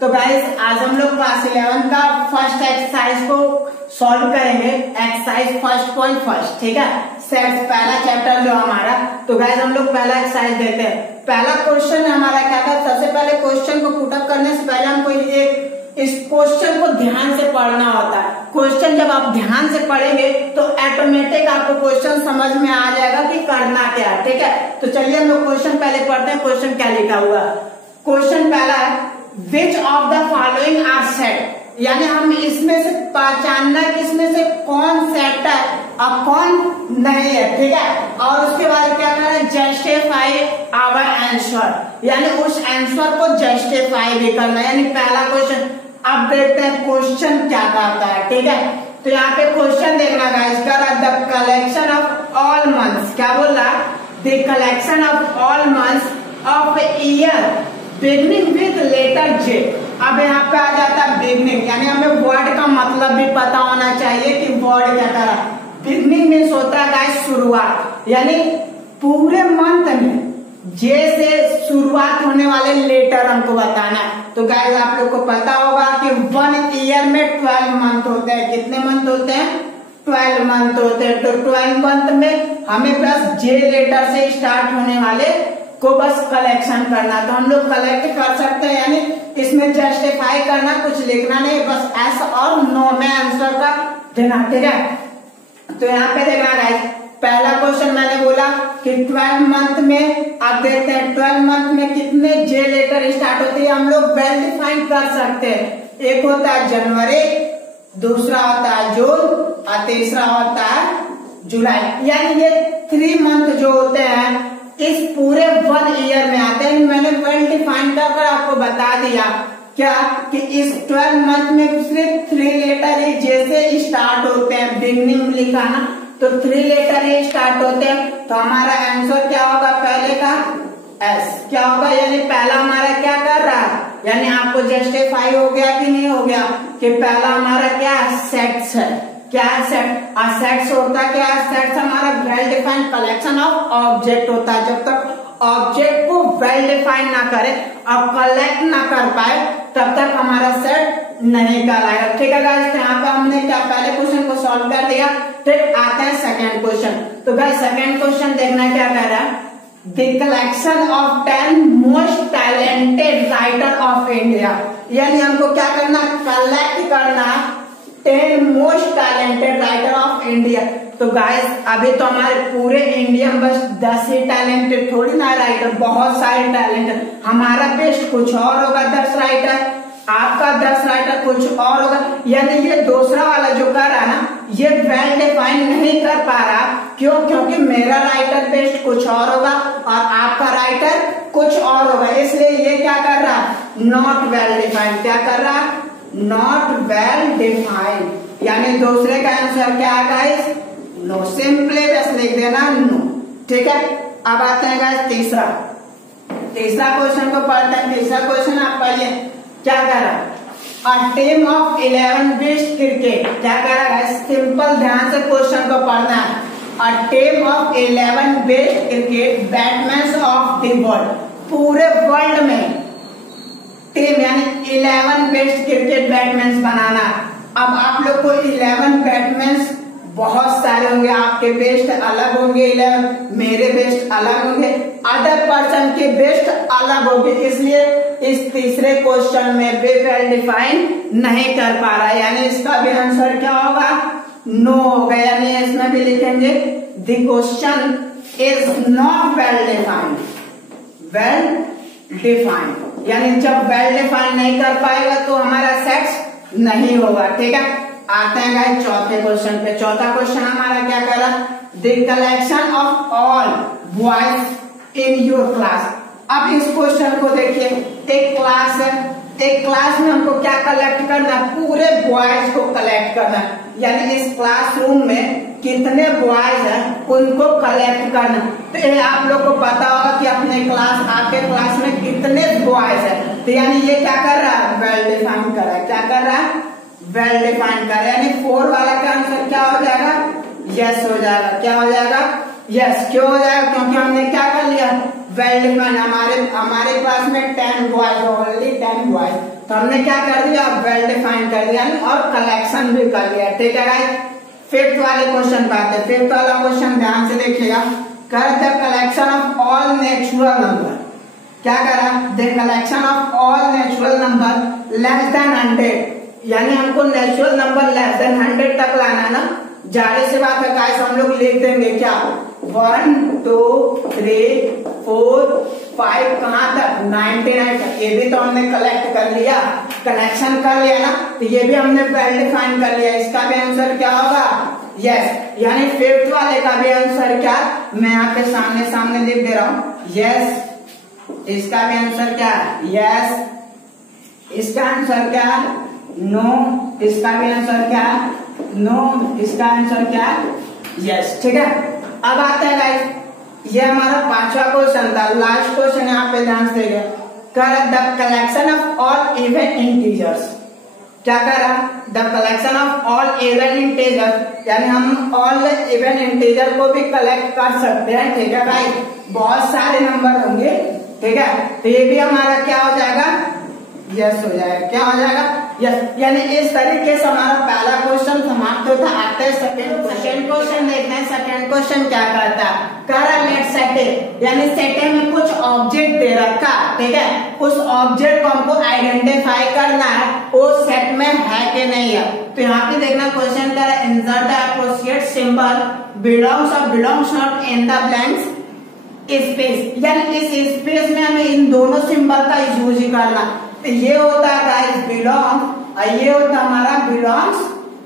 तो गाइस आज हम लोग क्लास 11 का फर्स्ट एक्सरसाइज को सॉल्व करेंगे। एक्सरसाइज फर्स्ट पॉइंट फर्स्ट, ठीक है। सेट्स पहला चैप्टर जो हमारा, तो गाइस हम लोग पहला एक्सरसाइज देते हैं। पहला क्वेश्चन हमारा क्या था, सबसे पहले क्वेश्चन को पुटअप करने से पहले हमको इस क्वेश्चन को ध्यान से पढ़ना होता है। क्वेश्चन जब आप ध्यान से पढ़ेंगे तो ऑटोमेटिक आपको क्वेश्चन समझ में आ जाएगा कि करना क्या है, ठीक है। तो चलिए हम लोग क्वेश्चन पहले पढ़ते हैं। क्वेश्चन क्या लिखा हुआ, क्वेश्चन पहला है which of the following are set, यानी हम इसमें से पहचानना कि इसमें से कौन सेट है और कौन नहीं है, ठीक है। और उसके बाद क्या करना है, जस्टिफाई आवर आंसर, यानी उस आंसर को जस्टिफाई भी करना, यानी पहला क्वेश्चन। अब देखते हैं क्वेश्चन क्या करता है, ठीक है। तो यहाँ पे क्वेश्चन देखना guys, the collection of all months, क्या बोल रहा है, the collection of all months of year beginning with letter J. अब यहाँ पे आ जाता है बिगनिंग, यानी हमें वर्ड का मतलब भी पता होना चाहिए कि वर्ड क्या कर रहा है। बिगनिंग मीन्स होता है गाइस शुरुआत, यानी पूरे मंथ में जे से शुरुआत होने वाले लेटर हमको बताना है। तो गाइस आप लोग को पता होगा कि 1 ईयर में 12 मंथ होते हैं। कितने मंथ होते हैं, 12 मंथ होते हैं। तो 12 मंथ में हमें बस जे लेटर से स्टार्ट होने वाले को बस कलेक्शन करना, तो हम लोग कलेक्ट कर सकते हैं, यानी इसमें जस्टिफाई करना, कुछ लिखना नहीं, बस एस और नो में आंसर का देना, ठीक है। तो यहाँ पे देखना गाइस, पहला क्वेश्चन मैंने बोला कि 12 मंथ में, आप देखते हैं 12 मंथ में कितने जे लेटर स्टार्ट होते हैं, हम लोग वेल डिफाइन कर सकते हैं। एक होता है जनवरी, दूसरा होता है जून और तीसरा होता है जुलाई, यानी ये 3 मंथ जो होते हैं इस पूरे 1 ईयर में आते हैं। मैंने वेल डिफाइन कर आपको बता दिया क्या कि इस 12 मंथ में सिर्फ 3 लेटर ही जैसे स्टार्ट होते हैं, बिगनिंग लिखा ना, तो 3 लेटर ही स्टार्ट होते हैं। तो हमारा आंसर क्या होगा, पहले का एस क्या होगा, यानी पहला हमारा क्या कर रहा है, यानी आपको जस्टिफाई हो गया कि नहीं हो गया कि पहला हमारा क्या सेट्स है, क्या है सेट। और सेट्स होता क्या है, सेट्स हमारा well defined collection of object होता है। जब तक ऑब्जेक्ट को वेल डिफाइन ना करे और कलेक्ट ना कर पाए तब तक हमारा सेट नहीं कहलाएगा, ठीक है गाइस। यहाँ पे हमने क्या पहले क्वेश्चन को सॉल्व कर दिया, फिर आते हैं सेकेंड क्वेश्चन। तो गाइस सेकेंड क्वेश्चन देखना क्या कह रहा है, the collection of 10 most talented writer of India, यानी हमको क्या करना, कलेक्ट करना 10 most talented writer of India. तो गाइस अभी तो हमारे पूरे इंडिया में बस 10 ही टैलेंटेड थोड़ी ना राइटर, बहुत सारे टैलेंटेड। हमारा बेस्ट कुछ और होगा 10 राइटर, आपका 10 राइटर कुछ और होगा, यानी ये दूसरा वाला जो कर रहा है ना, ये वेल डिफाइन नहीं कर पा रहा। क्यों, क्योंकि मेरा राइटर बेस्ट कुछ और होगा और आपका राइटर कुछ और होगा, इसलिए ये क्या कर रहा है, नॉट वेल डिफाइंड। क्या कर रहा है, नॉट वेल डिफाइंड, यानी दूसरे का आंसर क्या है गाइस, नो। सिंपली बस लिख देना नो, ठीक है। अब आते हैं गाइस तीसरा क्वेश्चन को पढ़ते हैं। तीसरा क्वेश्चन आप पढ़िए, क्या कर रहा है, a team of 11 best cricket, क्या कर रहा है, सिंपल ध्यान से क्वेश्चन को पढ़ना है। A team of 11 best cricket batsman of the world, पूरे वर्ल्ड में टीम यानी 11 बेस्ट क्रिकेट बैट्समैन बनाना। अब आप लोग को 11 बैट्समैन बहुत सारे होंगे, आपके बेस्ट अलग होंगे 11, मेरे बेस्ट अलग होंगे, अदर पर्सन के बेस्ट अलग होंगे, इसलिए इस तीसरे क्वेश्चन में भी वेल डिफाइन नहीं कर पा रहा है, यानी इसका भी आंसर क्या होगा, नो होगा। यानी इसमें भी लिखेंगे the question is not well defined, यानी जब वेल डिफाइन नहीं कर पाएगा तो हमारा सेट्स नहीं होगा, ठीक है। आते हैं गाइस चौथे क्वेश्चन पे। चौथा क्वेश्चन हमारा क्या कर रहा है, the collection of all boys in your class. अब इस क्वेश्चन को देखिए, एक क्लास है, एक क्लास में हमको क्या कलेक्ट करना, पूरे बॉयज को कलेक्ट करना, यानी इस क्लासरूम में कितने बॉयज हैं उनको कलेक्ट करना। तो ये आप लोग को पता होगा कि अपने क्लास, आपके क्लास में कितने बॉयज हैं, तो यानी ये क्या कर रहा है, वेल डिफाइन कर रहा है। क्या कर रहा है, वेल डिफाइन कर रहा है, यानी 4 वाला का आंसर क्या हो जाएगा, यस हो जाएगा। क्या हो जाएगा, यस। क्यों हो जाएगा, क्योंकि हमने क्या कर लिया, वेल डिफाइन। हमारे क्लास में 10 बॉयज, ओनली 10 बॉयज, तो हमने क्या कर दिया, वेल डिफाइन कर दिया और कलेक्शन भी कर दिया। ठीक है गाइस, फिफ्थ वाले क्वेश्चन पे आते हैं। फिफ्थ वाला क्वेश्चन ध्यान से देखिएगा, कर the collection of all natural number. क्या करा, the collection of all natural number less then 100, यानी हमको नेचुरल नंबर लेस देन 100 तक लाना है ना। जाहिर सी बात है गाइस, हम लोग लिख देंगे क्या, 1 2 3 4 5 कहां तक, 99 तक। ये भी तो हमने कलेक्ट कर लिया, कलेक्शन कर लिया ना, तो ये भी हमने वेल डिफाइन कर लिया। इसका भी आंसर क्या होगा, यस। यानी फिफ्थ वाले का भी आंसर क्या, मैं यहाँ पे सामने सामने लिख दे रहा हूँ, यस। इसका भी आंसर क्या, यस। इसका आंसर क्या, नो। इसका भी आंसर क्या, नो। इसका आंसर क्या, यस। ठीक है, अब आता है गाइस, ये हमारा पांचवा क्वेश्चन था, लास्ट क्वेश्चन यहाँ पे ध्यान से देंगे। कर the collection of all even integers. क्या करा, the collection of all even integers, यानी हम ऑल इवन इंटीजर को भी कलेक्ट कर सकते हैं। ठीक है भाई, बहुत सारे नंबर होंगे। ठीक है, तो ये भी हमारा क्या हो जाएगा, यस हो जाएगा। क्या हो जाएगा, यस। यानी इस तरीके से हमारा पहला क्वेश्चन समाप्त होता है। आते हैं सेकंड क्वेश्चन देखते हैं। सेकंड क्वेश्चन क्या करता है, करा लेट सेटे, यानी सेटे में कुछ ऑब्जेक्ट दे रखा। ठीक है, उस ऑब्जेक्ट को हमको आइडेंटिफाई करना है वो सेट में है कि नहीं है। तो यहाँ पे देखना क्वेश्चन करा, insert the appropriate symbol belongs और belongs not in the blanks space, यानी इस स्पेस में हमें इन दोनों सिंबल का यूज ही करना। तो ये होता है गाइस बिलोंग और ये होता है हमारा बिलोंग्स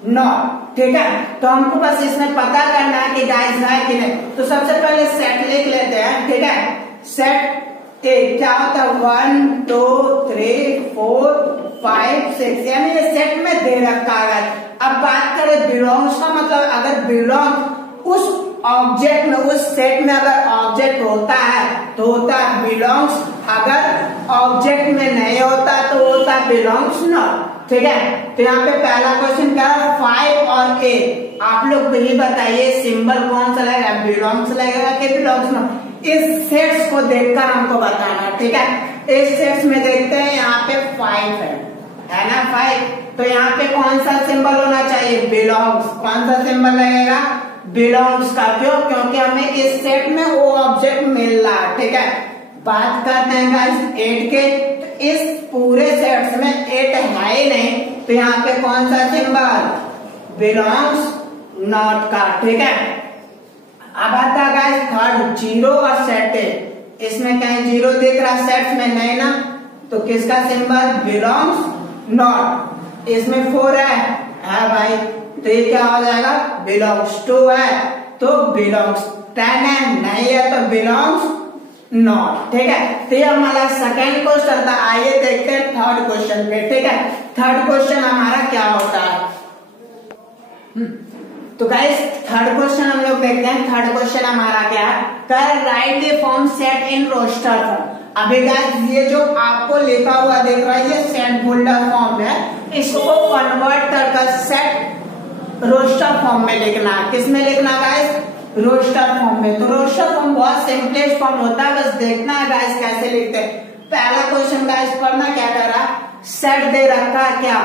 नॉट। ठीक है, तो हमको बस इसमें पता करना है कि गाइस है कि नहीं। तो सबसे पहले सेट लिख लेते हैं। ठीक है, सेट ए क्या होता है, 1 2 3 4 5 6, यानी ये सेट में दे रखा है। अब बात करें बिलोंग्स का, मतलब अगर बिलोंग उस ऑब्जेक्ट में, उस सेट में अगर ऑब्जेक्ट होता है तो होता है बिलोंग्स, अगर ऑब्जेक्ट में नहीं होता तो होता है बिलोंग्स नॉट। ठीक है, तो यहाँ पे पहला क्वेश्चन क्या है, 5 और ए। आप लोग ही बताइए सिंबल कौन सा लगेगा, बिलोंग्स लगेगा कि बिलोंग्स नॉट। इस सेट्स को देखकर हमको बताना। ठीक है, इस सेट्स में देखते हैं, यहाँ पे 5 है ना, 5। तो यहाँ पे कौन सा सिंबल होना चाहिए, बिलोंग्स। कौन सा सिंबल लगेगा, बिलोंग्स का। क्यों, क्योंकि हमें इस सेट में वो ऑब्जेक्ट मिल रहा है। ठीक है, बात करते हैं गाइस 8 के। तो इस पूरे सेट्स में 8 है ही नहीं, तो यहाँ पे कौन सा सिंबल, बिलोंग्स नॉट का। ठीक है, अब आता है गाइस थर्ड, 0 और सेट ए। इसमें कहीं 0 दिख रहा है, सेट्स में नहीं ना, तो किसका सिंबल, बिलोंग्स नॉट। इसमें 4 है भाई, तो ये क्या हो जाएगा, बिलोंग्स। 2 है तो बिलोंग्स। 10 है नहीं है तो बिलोंग्स नॉट। ठीक है, तो ये हमारा सेकंड क्वेश्चन था। आइए देखते हैं थर्ड क्वेश्चन पे। ठीक है, थर्ड क्वेश्चन हमारा क्या होता है, तो गाइस थर्ड क्वेश्चन हम लोग देखते हैं। थर्ड क्वेश्चन हमारा क्या है, कर write the form set in roster form. अभी गाइस ये जो आपको लिखा हुआ देख रहा है ये सेट होल्डर फॉर्म है, इसको कन्वर्ट कर सेट रोस्टर फॉर्म में लिखना है। किस में लिखना गाइस, रोस्टर फॉर्म में। तो रोस्टर फॉर्म बहुत सिंपलेस्ट फॉर्म होता है, बस देखना है गाइस कैसे लिखते हैं। पहला क्वेश्चन गाइस पढ़ना क्या कर रहा, सेट दे रखा है क्या,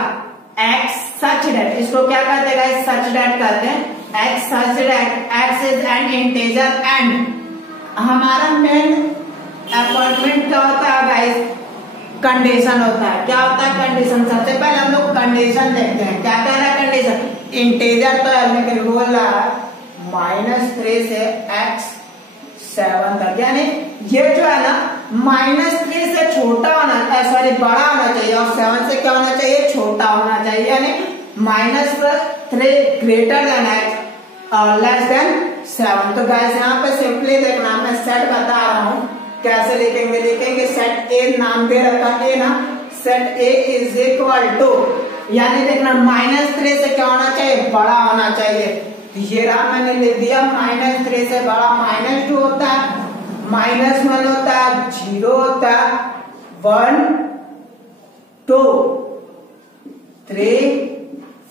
एक्स सच दैट। इसको क्या कहते हैं गाइस, सच दैट कहते हैं। X such that x is an integer and हमारा मेन अपॉइंटमेंट क्या होता है गाइस, कंडीशन होता है। क्या होता है कंडीशन, सबसे पहले हम लोग कंडीशन देखते हैं। क्या कह रहा है कंडीशन, इंटीजर तो है लेकिन बोल रहा है -3 से x7 तक, यानी ये जो है ना -3 से छोटा होना, सॉरी बड़ा होना चाहिए और 7 से क्या होना चाहिए, छोटा होना चाहिए। यानी -3 ग्रेटर देन x और लेस देन 7। तो गाइस यहाँ पे सिंपली देखना, मैं सेट बता रहा हूँ कैसे लिखेंगे। लिखेंगे सेट ए, नाम दे रखा है ना, set A is equal to, यानी देखना -3 से क्या होना चाहिए, बड़ा होना चाहिए। ये रहा मैंने लिख दिया, -3 से बड़ा -2 होता है, -1 होता है, 0 होता है, 1 2 3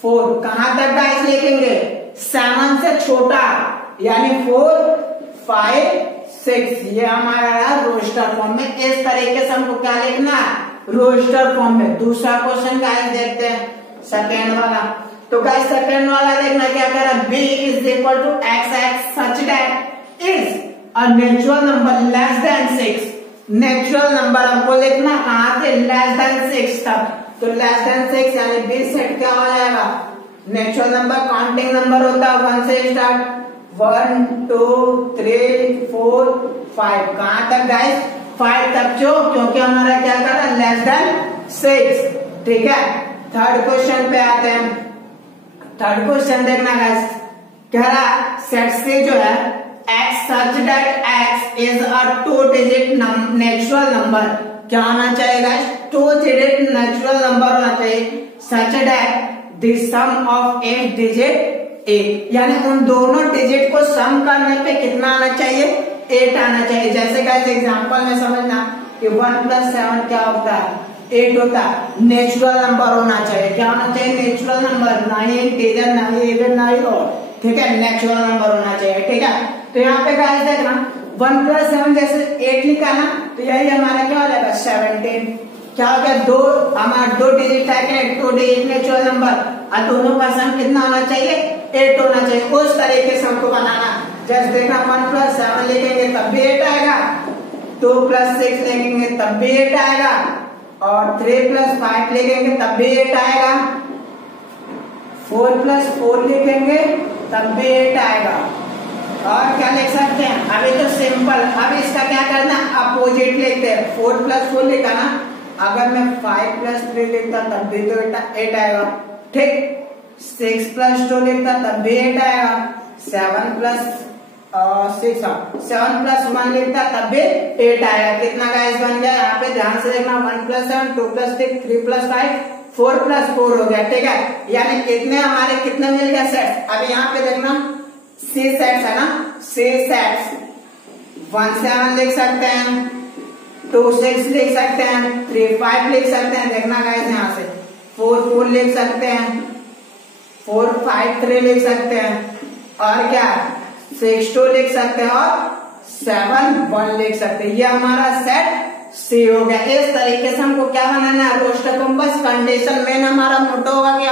4। कहां तक गाइस लिखेंगे, 7 से छोटा, यानी 4 5 6। ये हमारा रोस्टर फॉर्म में। इस तरीके से हमको क्या लिखना है, रोस्टर फॉर्म में। दूसरा क्वेश्चन गाइस देखते हैं सेकेंड वाला। तो गाइस सेकेंड वाला देखना क्या कह रहा है, b is equal to x such that is a natural number less than 6। Natural number हमको लिखना कहां से, लेस देन 6 तक। तो लेस देन 6 यानी b सेट क्या हो जाएगा, नेचुरल नंबर काउंटिंग नंबर होता है 1 से स्टार्ट, 1 2 3 4 5। कहां तक गाइस, 5 तक जो, क्योंकि हमारा क्या कर रहा है, लेस देन 6। ठीक है, थर्ड क्वेश्चन पे आते हैं। थर्ड क्वेश्चन देखना गाइस, कह रहा सेट से जो है x such that x is a 2-digit natural number. क्या होना चाहिए गाइस, 2-digit नेचुरल नंबर होना चाहिए, such that the sum of 8 digit 8, यानी उन दोनों डिजिट को सम करने पे कितना आना चाहिए, 8 आना चाहिए। जैसे गाइस एग्जांपल में समझना कि 1 + 7 क्या होता है, 8 होता है। नेचुरल नंबर होना चाहिए, क्या होना चाहिए, नेचुरल नंबर, ना ही इंटीजर ना ही इवन ना ही ऑड। ठीक है, नेचुरल नंबर होना चाहिए। ठीक है, तो यहाँ पे गाइस देखना 1 + 7 जैसे 8 लिखा ना, तो यही हमारा क्या हो जाएगा 17। क्या हो गया, दो हमारा 2 डिजिट है कि 2 डिजिट नेचुरल नंबर, और दोनों का सम कितना होना चाहिए, 8 होना चाहिए। उस तरीके से हमको बनाना। जैसे देखना 1 + 7 लिखेंगे तब भी 8 आएगा, 2 + 6 लिखेंगे तब भी 8 आएगा, और 3 + 5 लिखेंगे तब भी 8 आएगा, 4 + 4 लिखेंगे तब भी 8 आएगा। और क्या लिख सकते हैं, अभी तो सिंपल, अब इसका क्या करना, अपोजिट लिखते हैं। 4 + 4 लिखा ना, अगर मैं 5 + 3 लिखता तब भी तो 8 आएगा। ठीक, 6 + 2 लिखता तब भी 8 आएगा, 7 + 1 लिखता तब भी 8 आएगा। कितना गाइस बन गया, यहाँ पे ध्यान से देखना, 1 + 7 2 + 6 3 + 5 4 + 4 हो गया। ठीक है, यानी कितने हमारे कितने मिल गया सेट। अब यहाँ पे देखना 6 सेट्स है ना, 6 सेट्स, 1 7 लिख सकते हैं, 2 6 लिख सकते हैं, 3 5 लिख सकते हैं। देखना गाइस यहाँ से 4 4 लिख सकते हैं, 4 5 3 लिख सकते हैं, और क्या 6 2 लिख सकते हैं, और 7 1 लिख सकते हैं। ये हमारा सेट सी हो गया। इस तरीके से हमको क्या बनाना है, रोस्टर कंपास कंडीशन। मेन हमारा मोटो होगा कि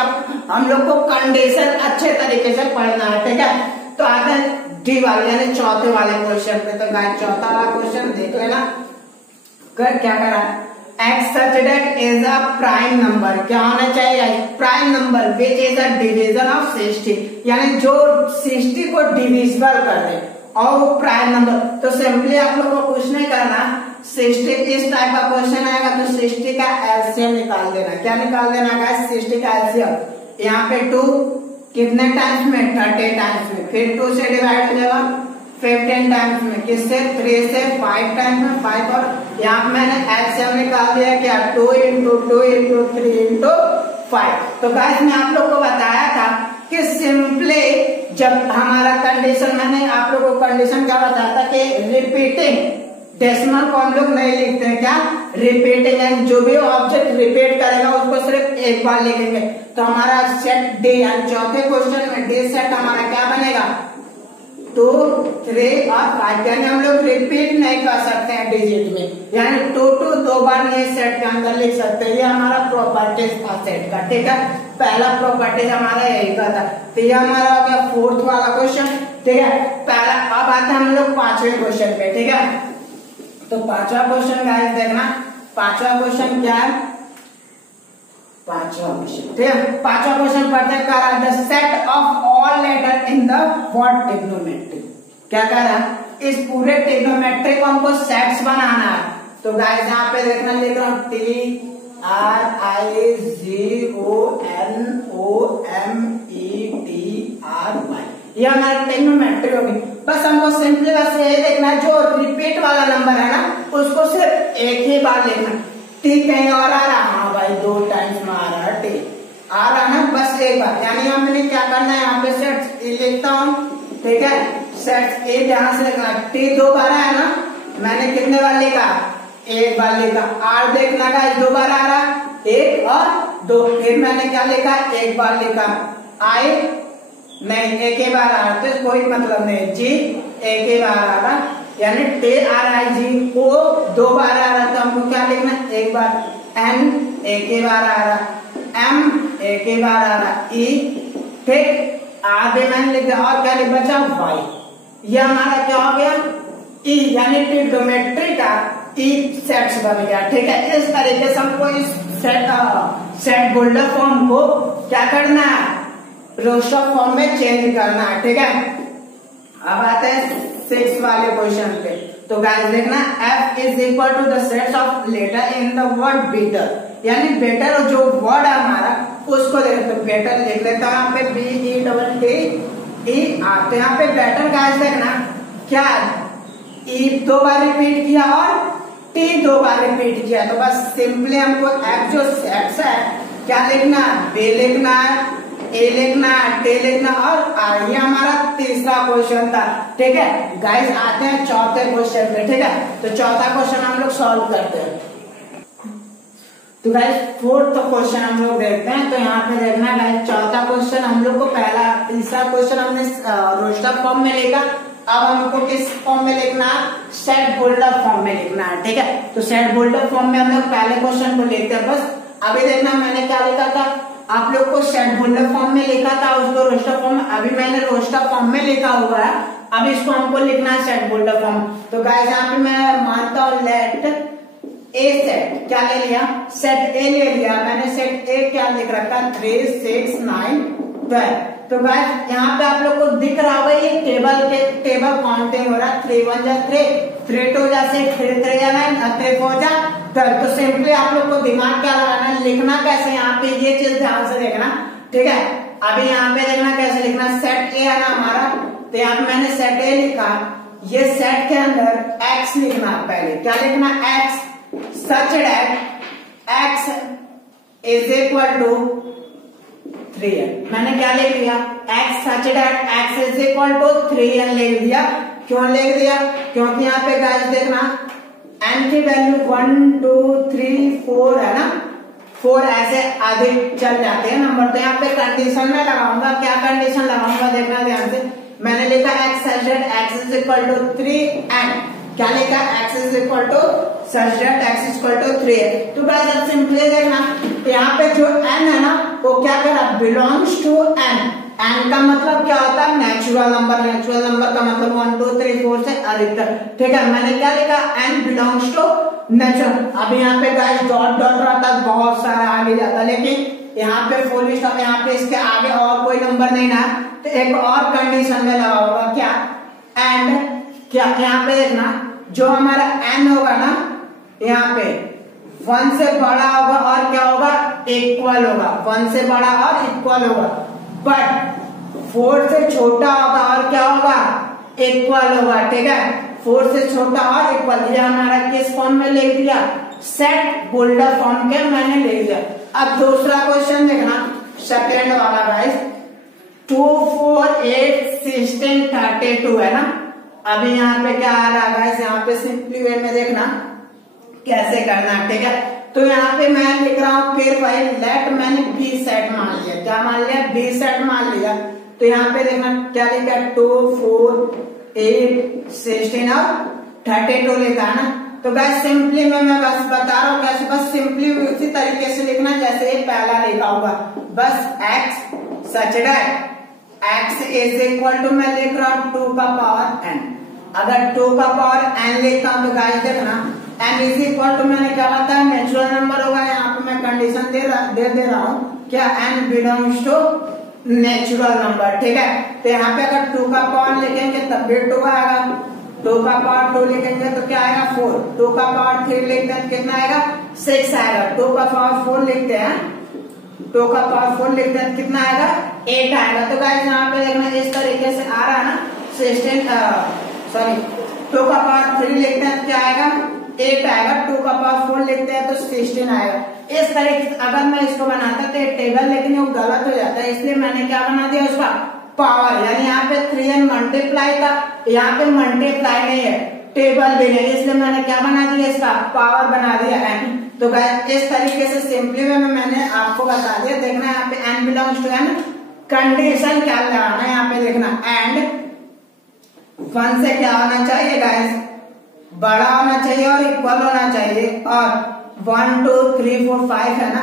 हम लोग को कंडीशन अच्छे तरीके से पढ़ना है। ठीक है, तो आते हैं डी वाले यानी चौथे वाले क्वेश्चन पे। तो गाइस चौथा वाला क्वेश्चन देख लेना, क्या करा, x such that is a prime number। क्या होना चाहिए, prime number which is a division of 60, यानी जो 60 को डिविजिबल कर दे और वो प्राइम नंबर। तो सिंपली आप लोग को कुछ नहीं करना, 60 इस टाइप का क्वेश्चन आएगा तो 60 का एलसीएम निकाल देना। क्या निकाल देना गाइस, 60 का एलसीएम। यहाँ पे 2 कितने टाइम्स में, 30 टाइम्स में, फिर 2 से डिवाइड हो जाएगा 15 टाइम्स में, किससे 3 से 5 टाइम्स में 5, और यहाँ मैंने एलसीएम निकाल दिया क्या, 2 × 2 × 3 × 5। तो गाइस मैं आप लोग को बताया था कि सिंपली जब हमारा कंडीशन, मैंने आप लोग को कंडीशन क्या बताया था कि रिपीटिंग डेसिमल को हम लोग नहीं लिखते हैं, क्या रिपीटिंग, एंड जो भी ऑब्जेक्ट रिपीट करेगा उसको सिर्फ एक बार लिखेंगे। तो हमारा सेट डी यानी चौथे क्वेश्चन में डी सेट हमारा क्या बनेगा, 2 3 और 5, यानी हम लोग रिपीट नहीं कर सकते हैं डिजिट में, यानी 2 2 दो बार नहीं सेट के अंदर लिख सकते। ये हमारा प्रॉपर्टीज था सेट का। ठीक है, पहला प्रॉपर्टीज हमारा यही का था। तो ये हमारा हो गया फोर्थ वाला क्वेश्चन। ठीक है, पहला। अब आते हैं हम लोग पांचवें क्वेश्चन पे। ठीक है, तो पांचवा क्वेश्चन गाइस देखना, पांचवा क्वेश्चन क्या है, पांचवा क्वेश्चन। ठीक है, पांचवा क्वेश्चन पढ़ते हैं, the set of all letter in the word trigonometry. क्या कह रहा है, इस पूरे ट्रिग्नोमेट्री को हमको सेट्स बनाना है। तो गाइस यहाँ पे देखना, लिख रहा हूं TRIGONOMETRY, ये हमारा ट्रिग्नोमेट्री होगी। बस हमको सिंपली बस ये देखना है, जो रिपीट वाला नंबर है ना उसको सिर्फ एक ही बार लिखना। टी कहीं और आ रहा, हाँ भाई 2 टाइम्स में आ रहा है, टी आ रहा ना, बस एक बार। यानी हमने क्या करना है, यहाँ पे सेट लिखता हूँ। ठीक है, सेट ए ध्यान से लिखना, टी 2 बार है ना, मैंने कितने बार लिखा, 1 बार लिखा। आर देखना का 2 बार आ रहा, 1 और 2, फिर मैंने क्या लिखा, 1 बार लिखा। आई नहीं, एक ही बार आ रहा, तो कोई मतलब नहीं। जी एक ही बार आ रहा, यानी TRIG, ओ 2 बार आ रहा, तो हमको क्या लिखना, 1 बार। एन एक ही बार आ रहा, एम एक ही बार आ रहा, ई ठीक आगे मैंने लिख दिया और क्या लिख बचा वाई। ये हमारा क्या हो गया ई यानी ट्रिग्नोमेट्री का ई सेट्स बन गया। ठीक है, इस तरीके से हमको इस सेट बोल्डर फॉर्म को क्या करना है रोस्टर फॉर्म में चेंज करना है। ठीक है, अब आते हैं 6 वाले क्वेश्चन पे। तो गाइस देखना F is equal to the sets of letter in the word better, यानी बेटर और जो वर्ड है हमारा उसको देख तो बेटर लिख लेता हूं यहाँ पे BETTE आते यहाँ पे बेटर गाइस देखना क्या ई 2 बार रिपीट किया और टी 2 बार रिपीट किया, तो बस सिंपली हमको F जो सेट्स है क्या लिखना है बी लिखना है, ए लिखना है, टे लिखना और आर। ये हमारा तीसरा क्वेश्चन था। ठीक है गाइस, आते हैं चौथे क्वेश्चन पे। ठीक है, तो चौथा क्वेश्चन हम लोग सॉल्व करते हैं। तो गाइस फोर्थ क्वेश्चन हम लोग देखते हैं। तो यहाँ पे देखना गाइस चौथा क्वेश्चन हम लोग को पहला तीसरा क्वेश्चन हमने रोस्टर फॉर्म में लिखा, अब हमको किस फॉर्म में लिखना है सेट बोल्डर फॉर्म में लिखना है। ठीक है, तो सेट बोल्डर फॉर्म में हम लोग पहले क्वेश्चन को लिखते हैं। बस अभी देखना मैंने क्या लिखा था, आप लोग को सेट बोल्डर फॉर्म में लिखा था, उसको रोस्टर फॉर्म, अभी मैंने रोस्टर फॉर्म में लिखा हुआ है, अब इसको हमको लिखना है सेट बोल्डर फॉर्म। तो गाइस यहाँ पे मैं मानता हूँ लेट ए सेट क्या ले लिया सेट ए ले लिया मैंने, सेट ए क्या लिख रखा 3 6 9 12। तो गाइस यहाँ पे आप लोग को दिख रहा होगा ये टेबल काउंटिंग हो रहा है 3 1 जा 3 3 2 जा 6 3 3 जा 9 3 4 जा 12। तो सिंपली आप लोग को दिमाग क्या लगाना है लिखना कैसे, यहाँ पे ये चीज ध्यान से देखना। ठीक है, अभी यहाँ पे देखना कैसे लिखना, सेट ए है ना हमारा, तो यहाँ पे मैंने सेट ए लिखा, ये सेट के अंदर एक्स लिखना है पहले, क्या लिखना x such that x is equal to 3n। मैंने क्या लिख दिया x such that x is equal to 3n लिख दिया। क्यों लिख दिया, क्योंकि यहाँ पे गाइस देखना n की वैल्यू 1 2 3 4 है ना, 4 ऐसे अधिक चल जाते हैं नंबर। तो यहाँ पे कंडीशन में लगाऊंगा, क्या कंडीशन लगाऊंगा देखना ध्यान से। मैंने लिखा x such that x is equal to 3n, क्या लिखा x is equal to such that x is equal to 3n। तो गाइस अब सिंपली देखना यहाँ पे जो n है ना वो क्या करा बिलोंग्स टू n। n का मतलब क्या होता है नेचुरल नंबर, नेचुरल नंबर का मतलब 1 2 3 4 से अधिकतर। ठीक है, मैंने क्या लिखा n बिलोंग्स टू नेचुरल। अभी यहाँ पे गाइस डॉट डॉट रहता है बहुत सारा आगे जाता, लेकिन यहाँ पे फुल स्टॉप, यहाँ पे इसके आगे और कोई नंबर नहीं ना, तो एक और कंडीशन में लगा होगा क्या एंड क्या, यहाँ पे देखना जो हमारा n होगा ना यहाँ पे 1 से बड़ा होगा और क्या होगा इक्वल होगा, 1 से बड़ा और इक्वल होगा, बट 4 से छोटा होगा और क्या होगा इक्वल होगा। ठीक है, 4 से छोटा और इक्वल, ये हमारा किस फॉर्म में लिख दिया सेट बोल्डर फॉर्म के मैंने लिख दिया। अब दूसरा क्वेश्चन देखना सेकेंड वाला गाइस 2 4 8 16 32 है ना। अभी यहाँ पे क्या आ रहा है गाइस, यहाँ पे सिंपली वे में देखना कैसे करना है। ठीक है, तो यहाँ पे मैं लिख रहा हूँ फिर भाई लेट, मैंने बी सेट मान लिया, क्या मान लिया बी सेट मान लिया। तो यहाँ पे देखना क्या लिखा 2 4 8 16 और 32 लिखा है ना। तो गाइस सिंपली मैं बस बता रहा हूँ कैसे, बस सिंपली उसी तरीके से लिखना जैसे ये पहला लिखा होगा, बस x such that x is equal to मैं लिख रहा हूँ 2 का पावर n। अगर 2 का पावर n लिखता हूँ तो गाइस देखना n इज इक्वल टू मैंने क्या बताया नेचुरल नंबर होगा, यहाँ पे मैं कंडीशन दे रहा हूँ क्या n belongs to natural number. ठीक है, तो यहाँ पे अगर 2 का पावर लिखेंगे तब भी 2 आएगा, 2 का पावर 2 लिखेंगे तो क्या आएगा 4, 2 का पावर 3 लिखते हैं कितना आएगा 6 आएगा, 2 का पावर 4 लिखते हैं 2 का पावर 4 लिखते हैं कितना आएगा 8 आएगा। तो गाइस यहाँ पे देखना इस तरीके से आ रहा है ना 2 का पावर 3 लिखते हैं क्या आएगा 8 आएगा, 2 का पावर 4 लिखते हैं तो 16 आएगा। इस तरीके से अगर मैं इसको बनाता तो एक टेबल, लेकिन वो गलत हो जाता है, इसलिए मैंने क्या बना दिया उसका पावर, यानी यहाँ पे 3n मल्टीप्लाई था, यहाँ पे मल्टीप्लाई नहीं है टेबल भी नहीं, इसलिए मैंने क्या बना दिया इसका पावर बना दिया n। तो गाइस इस तरीके से सिंपली वे में मैंने आपको बता दिया। देखना यहाँ पे n belongs to n, condition क्या लगाना है यहाँ पे देखना एंड 1 से क्या होना चाहिए गाइस बड़ा होना चाहिए और इक्वल होना चाहिए, और 1 2 3 4 5 है ना,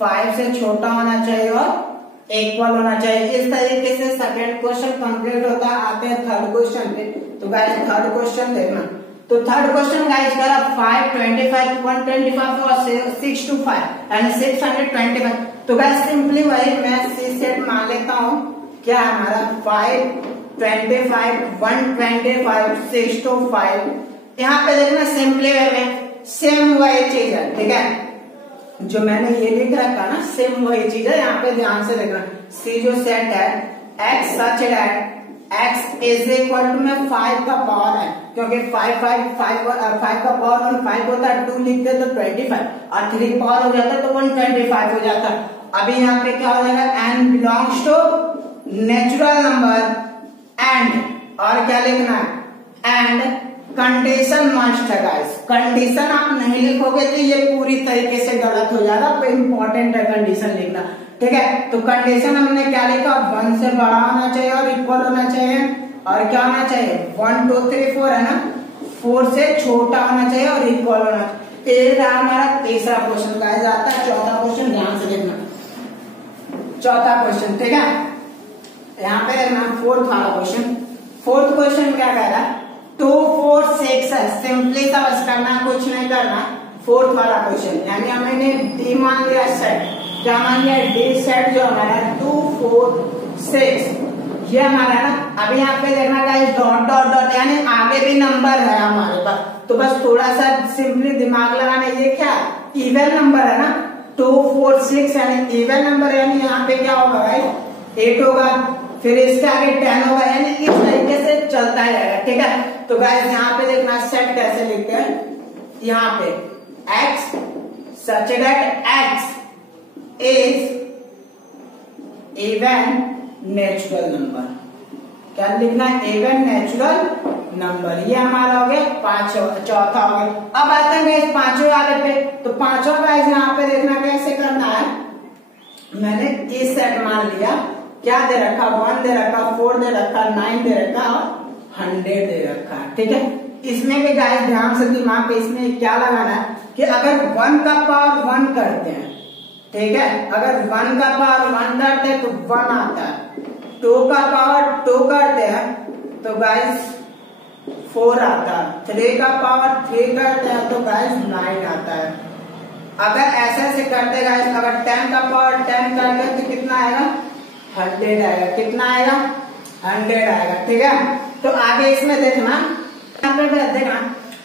5 से छोटा होना चाहिए और इक्वल होना चाहिए। इस तरीके से सेकंड क्वेश्चन कंप्लीट होता है। आते हैं थर्ड क्वेश्चन पे। तो गाइस थर्ड क्वेश्चन देखना। तो थर्ड क्वेश्चन गाइस करा 5 25 125 और 6 to 5 एंड 625। तो गाइस सिंपली वही मैं सी सेट मान लेता हूँ। क्या हमारा 5 25 125 6 to 5। यहाँ पे देखना सिंपली वे में सेम वही चीज है, ठीक है। जो मैंने ये लिख रखा ना सेम वही चीज है। यहाँ पे ध्यान से देखना, सी जो सेट है x such that x is equal to में 5 का पावर है, क्योंकि 5 का पावर 5 होता है, 2 लिखते तो 25 और 3 पावर हो जाता है तो 125 हो जाता है। अभी यहाँ पे क्या हो जाएगा, n belongs to natural number and, और क्या लिखना है, एंड कंडीशन मस्ट है गाइस। कंडीशन आप नहीं लिखोगे तो ये पूरी तरीके से गलत हो जाएगा, तो इम्पोर्टेंट है कंडीशन लिखना, ठीक है। तो कंडीशन हमने क्या लिखा, 1 से बड़ा होना चाहिए और इक्वल होना चाहिए, और क्या होना चाहिए 1 2 3 4 है ना, 4 से छोटा होना चाहिए और इक्वल होना चाहिए। ये रहा हमारा तीसरा क्वेश्चन। गाइस आता है चौथा क्वेश्चन, ध्यान से देखना। चौथा क्वेश्चन, ठीक है। यहाँ पे देखना फोर्थ वाला क्वेश्चन। फोर्थ क्वेश्चन क्या कह रहा है, 2 4 6 है। सिंपली समझ करना, कुछ नहीं करना। फोर्थ वाला क्वेश्चन यानी हमने डी मान लिया सेट। क्या मान लिया, डी सेट जो हमारा 2 4 6 ये हमारा ना। अभी यहाँ पे देखना गाइस डॉट डॉट डॉट यानी आगे भी नंबर है हमारे पास, तो बस थोड़ा सा सिंपली दिमाग लगाना। ये क्या इवन नंबर है ना, 2 4 6 यानी इवन नंबर, यानी यहाँ पे क्या होगा गाइस 8 होगा, फिर इसके आगे 10 होगा, यानी इस तरीके से चलता जाएगा, ठीक है। तो गाइस यहाँ पे देखना सेट कैसे लिखते हैं, यहाँ पे x such that x is even natural number. क्या लिखना है, इवन नेचुरल नंबर। ये हमारा हो गया चौथा हो गया। अब आते हैं पांचवें वाले पे। तो पांचवा गाइस यहाँ पे देखना कैसे करना है। मैंने इस सेट मान लिया, क्या दे रखा, 1 दे रखा, 4 दे रखा, 9 दे रखा और 100 दे रखा, ठीक है। इसमें भी गाइस ध्यान से दिमाग पे इसमें क्या लगाना है कि अगर 1 का पावर 1 करते हैं, ठीक है, अगर 1 का पावर 1 करते हैं तो 1 आता है, 2 का पावर 2 करते हैं तो गाइस 4 आता है, 3 का पावर 3 करते हैं तो गाइस 9 आता है। अगर ऐसे करते गाइस, अगर 10 का पावर 10 करते हैं तो कितना आएगा, 100 आएगा। कितना आएगा, 100 आएगा, ठीक है। तो आगे इसमें देखना, यहाँ पे देखना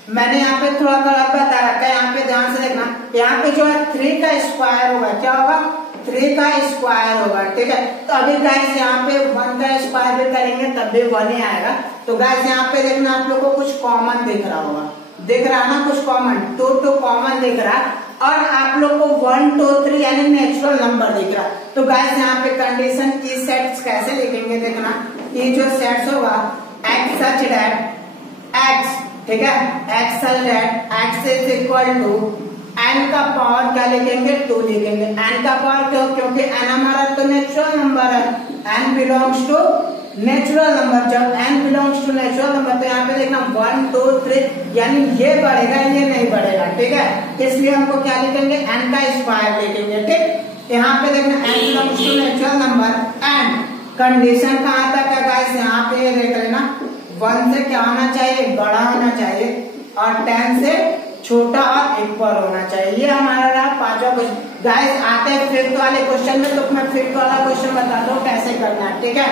मैंने यहाँ पे थोड़ा गलत बता रखा है। यहाँ पे ध्यान से देखना, यहाँ पे जो है 3 का स्क्वायर होगा, क्या होगा, 3 का स्क्वायर होगा, ठीक है। तो अभी गाइस यहाँ पे 1 का स्क्वायर भी करेंगे तब भी 1 ही आएगा। तो गाइस यहाँ पे देखना आप लोग को कुछ कॉमन दिख रहा होगा, दिख रहा है ना कुछ कॉमन, 2 कॉमन दिख रहा है, और आप लोग को 1 2 3 यानी नेचुरल नंबर दिख रहा है। तो गाइस यहाँ पे कंडीशन की सेट्स कैसे लिखेंगे देखना, ये जो सेट्स होगा x सच दैट x, ठीक है, x such that x is equal to n का पावर क्या लिखेंगे, 2 लिखेंगे। n का पावर क्यों, क्योंकि n हमारा तो नेचुरल नंबर है, n belongs to natural number. जब n belongs to natural number तो यहाँ पे देखना 1 2 3 यानी ये बढ़ेगा, ये नहीं बढ़ेगा, ठीक है। इसलिए हमको क्या लिखेंगे, n का स्क्वायर लिखेंगे, ठीक। यहाँ पे देखना n belongs to natural number and condition कहाँ तक है गाइस, यहाँ पे देख लेना 1 से क्या होना चाहिए, बड़ा होना चाहिए, और 10 से छोटा और इक्वल होना चाहिए। ये हमारा रहा पांचवा क्वेश्चन। गाइस आते हैं फिफ्थ वाले क्वेश्चन में, तो मैं फिफ्थ वाला क्वेश्चन बताता हूँ कैसे करना है, ठीक है।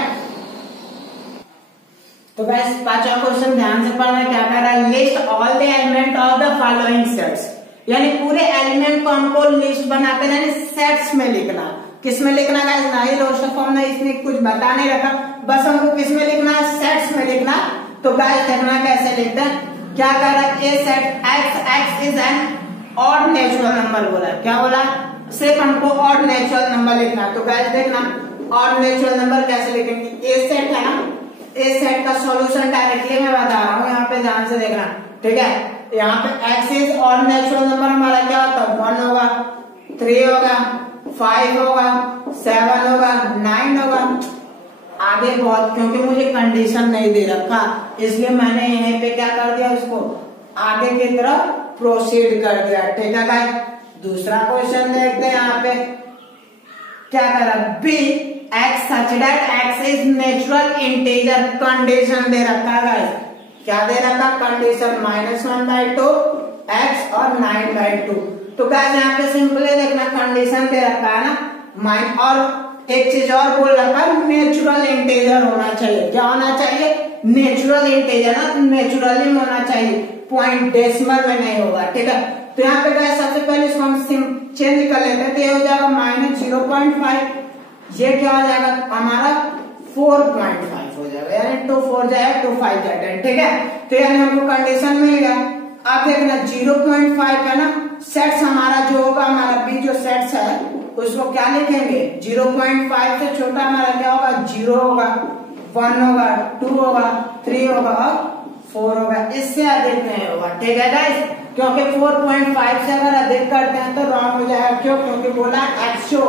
तो गाइस पांचवा क्वेश्चन ध्यान से पढ़ना, क्या कर रहा है, list all the element of the following sets, यानी पूरे एलिमेंट को हमको लिस्ट बनाते हैं, यानी सेट्स में लिखना। किस में लिखना गाइस, ना ही रोस्टर फॉर्म ना इसमें कुछ बता नहीं रखा, बस हमको किस में लिखना है, सेट्स में लिखना। तो गाइस देखना कैसे लिखते हैं, क्या कर रहा है, A set x is an odd natural number बोला, क्या बोला, सिर्फ हमको ऑड नेचुरल नंबर लिखना। तो गाइस देखना ऑड नेचुरल नंबर कैसे लिखेंगे, ए सेट है ना, ए सेट का सॉल्यूशन डायरेक्टली मैं बता रहा हूँ, यहाँ पे ध्यान से देखना, ठीक है। यहाँ पे x is odd natural number हमारा क्या होता है, 1 होगा, 3 होगा, 5 होगा, 7 होगा, 9 होगा, आगे बहुत, क्योंकि मुझे कंडीशन नहीं दे रखा इसलिए मैंने यहीं पे क्या कर दिया, उसको आगे की तरफ प्रोसीड कर दिया। ठीक है गाइस, दूसरा क्वेश्चन देखते हैं। यहाँ पे क्या करा, B X such that x is natural integer, condition दे रखा है गाइस। क्या दे रखा, कंडीशन -1/2 एक्स और 9/2। तो गाइस यहाँ पे सिंपली देखना, कंडीशन दे रखा है ना, और एक चीज और बोल रखा है, नेचुरल इंटीजर होना चाहिए। क्या होना चाहिए, नेचुरल इंटीजर ना, नेचुरली में होना चाहिए, पॉइंट डेसिमल में नहीं होगा। ठीक है, तो यहाँ पे गाइस सबसे पहले इसको हम चेंज कर लेते हैं। तो ये हो जाएगा -0.5, ये क्या हो जाएगा हमारा 4.5 हो जाएगा, यानी 2 4 जाएगा 2 5 जाएगा। ठीक है, तो यानी हमको कंडीशन मिल गया। अब देखना 0.5 है ना, सेट्स हमारा जो होगा, हमारा बी जो सेट्स है उसको क्या लिखेंगे, 0.5 से छोटा हमारा क्या होगा, 0 होगा, 1 होगा, 2 होगा, 3 होगा और 4 होगा, इससे अधिक नहीं होगा। ठीक है गाइस, क्योंकि 4.5 से अगर अधिक करते हैं तो रॉन्ग हो जाएगा। क्यों, क्योंकि बोला एक्स जो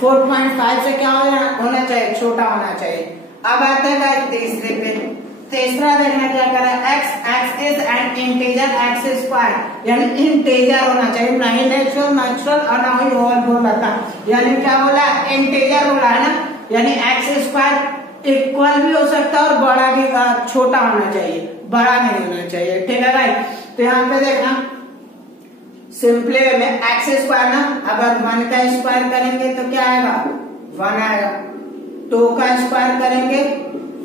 4.5 से क्या होना चाहिए, छोटा होना चाहिए। अब आते हैं गाइस तीसरे पे। तीसरा देखना क्या करा, x is an integer x square, यानी इंटीजर होना चाहिए, नहीं नेचुरल और ना ही होल बोला था, यानी क्या बोला, इंटीजर बोला है ना, यानी एक्स स्क्वायर इक्वल भी हो सकता है और बड़ा भी, छोटा होना चाहिए, बड़ा नहीं होना चाहिए। ठीक है गाइस, तो यहाँ पे देखना सिंपली में एक्स स्क्वायर ना, अगर 1 का स्क्वायर करेंगे तो क्या आएगा, 1 आएगा, 2 का स्क्वायर करेंगे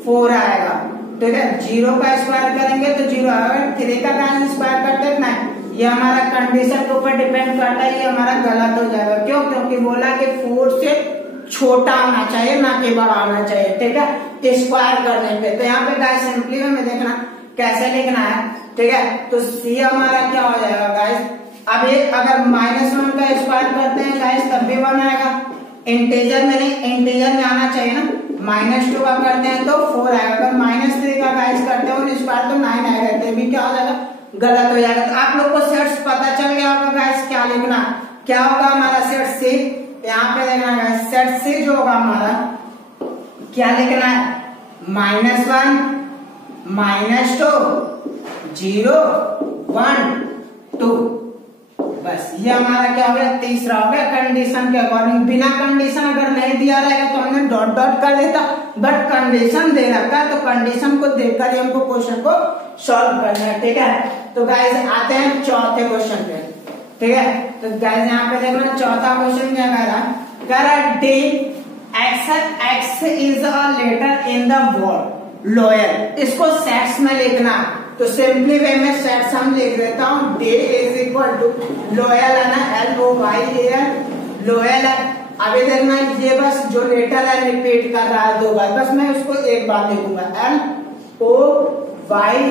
4 आएगा। ठीक है, 0 का स्क्वायर करेंगे तो 0 आएगा, 3 का स्क्वायर करते ना, ये हमारा कंडीशन के ऊपर डिपेंड करता है, ये हमारा गलत हो जाएगा। क्यों, क्योंकि बोला कि 4 से छोटा होना चाहिए, ना कि बड़ा होना चाहिए। ठीक है, स्क्वायर करने पे। तो यहाँ पे गाइस सिंपली में देखना कैसे लिखना है। ठीक है, तो सी हमारा क्या हो जाएगा गाइस, अब ये अगर -1 का स्क्वायर करते हैं गाइस तब भी 1 आएगा, इंटीजर में नहीं, इंटीजर में आना चाहिए ना, -2 का करते हैं तो 4 आएगा, अगर -3 का गाइस करते हो स्क्वायर तो 9 आएगा, तो भी क्या हो जाएगा, गलत हो जाएगा। तो आप लोग को सेट्स पता चल गया होगा गाइस, क्या लिखना, क्या होगा हमारा सेट सी। यहाँ पे देखना गाइस, सेट सी जो होगा हमारा क्या लिखना है, -1 -2 0 1 2, बस ये हमारा क्या हो गया, तीसरा हो गया कंडीशन के अकॉर्डिंग। बिना कंडीशन अगर नहीं दिया रहेगा तो हमने डॉट डॉट कर देता, बट कंडीशन दे रखा है तो कंडीशन को देखकर ही हमको क्वेश्चन को सॉल्व करना है। ठीक है, तो गाइस आते हैं चौथे क्वेश्चन पे। ठीक है, तो गाइस यहाँ पे देखना चौथा क्वेश्चन क्या कह रहा है, D x is a letter in the word lower, इसको सेट्स में लिखना। तो सिंपली वे में सेट्स हम लिख देता हूँ, D is equal to loyal है ना, LOYAL लोयल है। अभी देखना ये बस जो लेटर है रिपीट कर रहा है 2 बार, बस मैं उसको एक बार लिखूंगा, LOYA,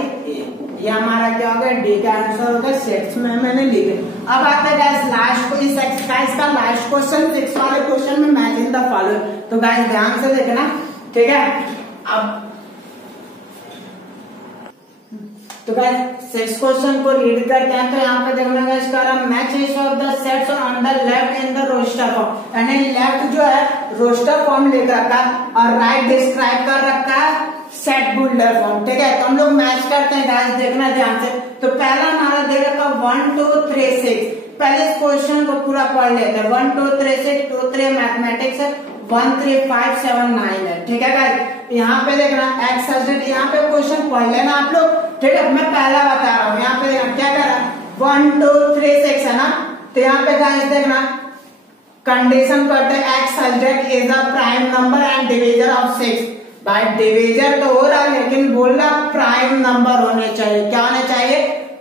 ये हमारा क्या होगा, डी का आंसर होगा, सेट्स में मैंने लिखे। अब आते हैं गाइस लास्ट को, इस एक्सरसाइज का लास्ट क्वेश्चन, 6 वाले क्वेश्चन में मैच इन द फॉलोइंग। तो गाइस ध्यान से देखना। ठीक है, अब तो गाइस 6 क्वेश्चन को रीड करते हैं। तो यहाँ पे देखना गाइस करा, matches of the sets on the left in the roster form, यानी लेफ्ट जो है रोस्टर फॉर्म लिख रखा और राइट डिस्क्राइब कर रखा है सेट बिल्डर फॉर्म। ठीक है, तो हम लोग मैच करते हैं गाइस, देखना ध्यान से। तो पहला हमारा दे रखा 1 2 3 6, पहले इस क्वेश्चन को पूरा पढ़ लेते हैं। 1 2 3 6, 2 3 मैथमेटिक्स है, 1 3 5 7 9 है। ठीक है गाइस, यहाँ पे देखना एक्स सब्जेक्ट, यहाँ पे क्वेश्चन पढ़ लेना आप लोग। ठीक है, मैं पहला बता रहा हूँ। यहाँ पे देखना क्या कर रहा है, 1 2 3 6 है ना, तो यहाँ पे गाइस देखना कंडीशन करते हैं, x subject is a prime number and divisor of 6। भाई डिविजर तो हो रहा है लेकिन बोल रहा प्राइम नंबर होने चाहिए। क्या होने चाहिए,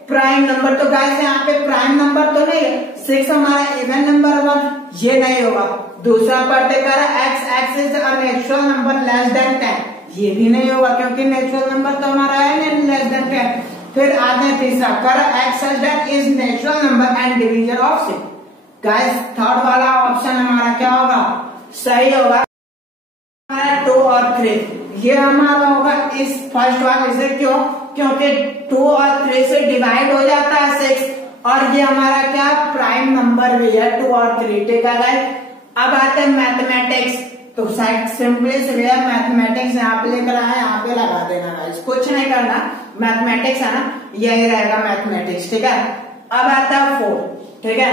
प्राइम नंबर। तो गाइस यहाँ पे प्राइम नंबर तो नहीं है, 6 हमारा इवन नंबर 1, ये नहीं होगा। दूसरा पढ़ते कर x is a natural number less then 10, ये भी नहीं होगा क्योंकि नेचुरल नंबर तो हमारा है नहीं लेस देन 10। फिर आते हैं तीसरा कर x is natural number and divisor of 6। Guys third वाला ऑप्शन हमारा क्या होगा, सही होगा, 2 और 3 ये हमारा होगा इस फर्स्ट वाले से। क्यों, क्योंकि 2 और 3 से डिवाइड हो जाता है 6 और ये हमारा क्या प्राइम नंबर भी है 2 और 3। ठीक है गाइस, अब आते हैं मैथमेटिक्स। तो साइड सिंपली से भैया मैथमेटिक्स यहाँ पे लेकर आया, यहाँ पे लगा देना गाइस, कुछ नहीं करना, मैथमेटिक्स है ना, यही रहेगा मैथमेटिक्स, ठीक है। अब आता है 4, ठीक है।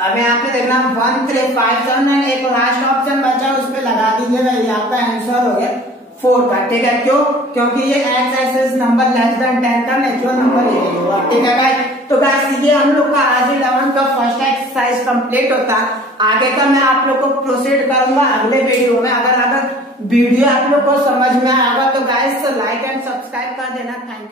अब यहाँ पे देखना 1 3 5 7 एक लास्ट ऑप्शन बचा, उस पर लगा दीजिएगा, ये आपका आंसर हो गया 4 का, ठीक है। क्यों? क्योंकि ये x axis number less then 10 का नेचुरल नंबर यही होगा, ठीक है गाइस। तो गाइस ये हम लोग का आज 11 का फर्स्ट एक्सरसाइज कंप्लीट होता है। आगे का मैं आप लोग को प्रोसीड करूंगा अगले वीडियो में। अगर वीडियो आप लोग को समझ में आएगा तो गाइस लाइक एंड सब्सक्राइब कर देना। Thank you.